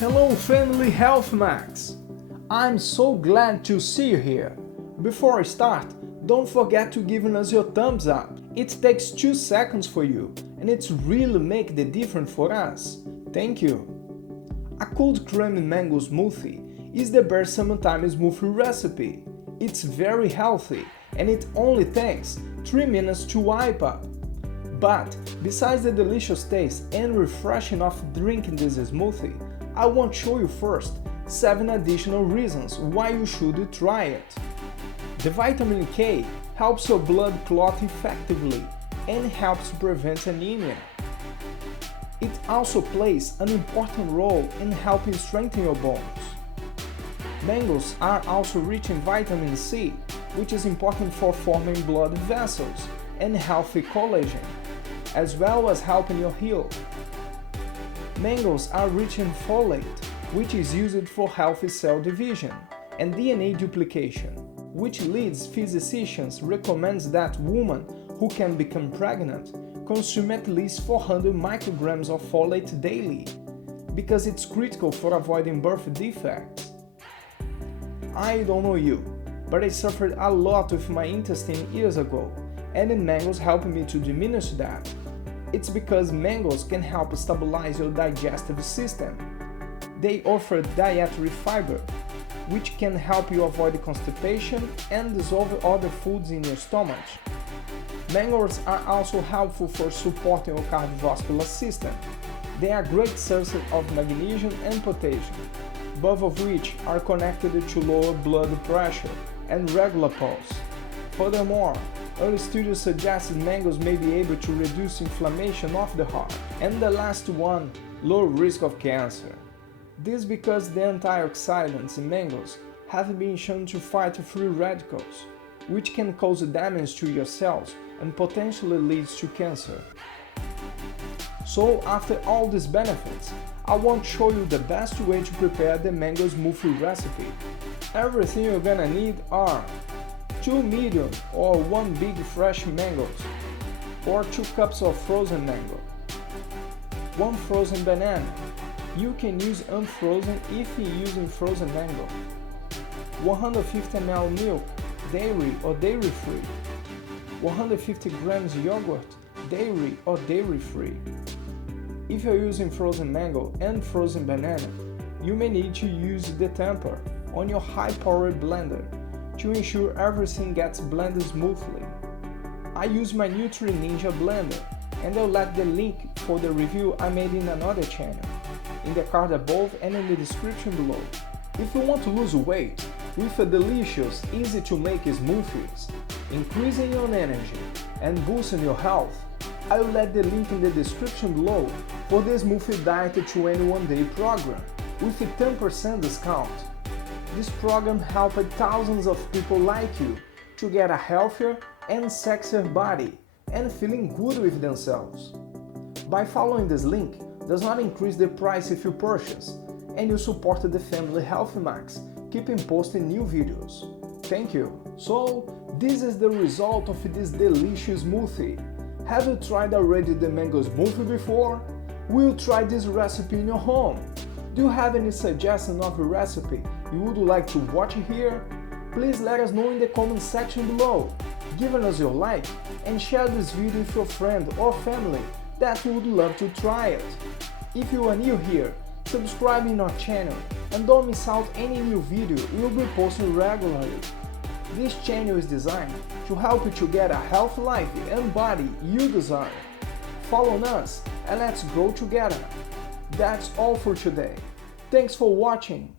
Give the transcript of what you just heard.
Hello family Health Max! I'm so glad to see you here. Before I start, don't forget to give us your thumbs up. It takes 2 seconds for you and it's really make the difference for us. Thank you. A cold cream mango smoothie is the best summertime smoothie recipe. It's very healthy and it only takes 3 minutes to whip up. But besides the delicious taste and refreshing of drinking this smoothie, I want to show you first 7 additional reasons why you should try it. The vitamin K helps your blood clot effectively and helps prevent anemia. It also plays an important role in helping strengthen your bones. Mangoes are also rich in vitamin C, which is important for forming blood vessels and healthy collagen, as well as helping you heal. Mangoes are rich in folate, which is used for healthy cell division and DNA duplication, which leads physicians recommends that women who can become pregnant consume at least 400 micrograms of folate daily, because it's critical for avoiding birth defects. I don't know you, but I suffered a lot with my intestine years ago, and the mangoes helped me to diminish that. It's because mangoes can help stabilize your digestive system. They offer dietary fiber, which can help you avoid constipation and dissolve other foods in your stomach. Mangoes are also helpful for supporting your cardiovascular system. They are great sources of magnesium and potassium, both of which are connected to lower blood pressure and regular pulse. Furthermore, early studies suggest mangoes may be able to reduce inflammation of the heart. And the last one, low risk of cancer. This because the antioxidants in mangoes have been shown to fight free radicals, which can cause damage to your cells and potentially leads to cancer. So after all these benefits, I want to show you the best way to prepare the mango smoothie recipe. Everything you're gonna need are 2 medium or 1 big fresh mangoes, or 2 cups of frozen mango, 1 frozen banana. You can use unfrozen if you're using frozen mango, 150 ml milk, dairy or dairy-free, 150 grams yogurt, dairy or dairy-free. If you're using frozen mango and frozen banana, you may need to use the tamper on your high-powered blender to ensure everything gets blended smoothly. I use my Nutri Ninja blender, and I'll let the link for the review I made in another channel in the card above and in the description below. If you want to lose weight with a delicious, easy to make smoothies, increasing your energy and boosting your health, I will let the link in the description below for the Smoothie Diet 21-day program with a 10% discount. This program helped thousands of people like you to get a healthier and sexier body and feeling good with themselves. By following this link does not increase the price if you purchase, and you support the family Health Max, keeping posting new videos. Thank you! So, this is the result of this delicious smoothie. Have you tried already the mango smoothie before? Will you try this recipe in your home? Do you have any suggestion of a recipe you would like to watch here? Please let us know in the comment section below. Give us your like and share this video with your friend or family that would love to try it. If you are new here, subscribe in our channel and don't miss out any new video we'll be posting regularly. This channel is designed to help you to get a healthy life and body you desire. Follow us and let's grow together. That's all for today. Thanks for watching.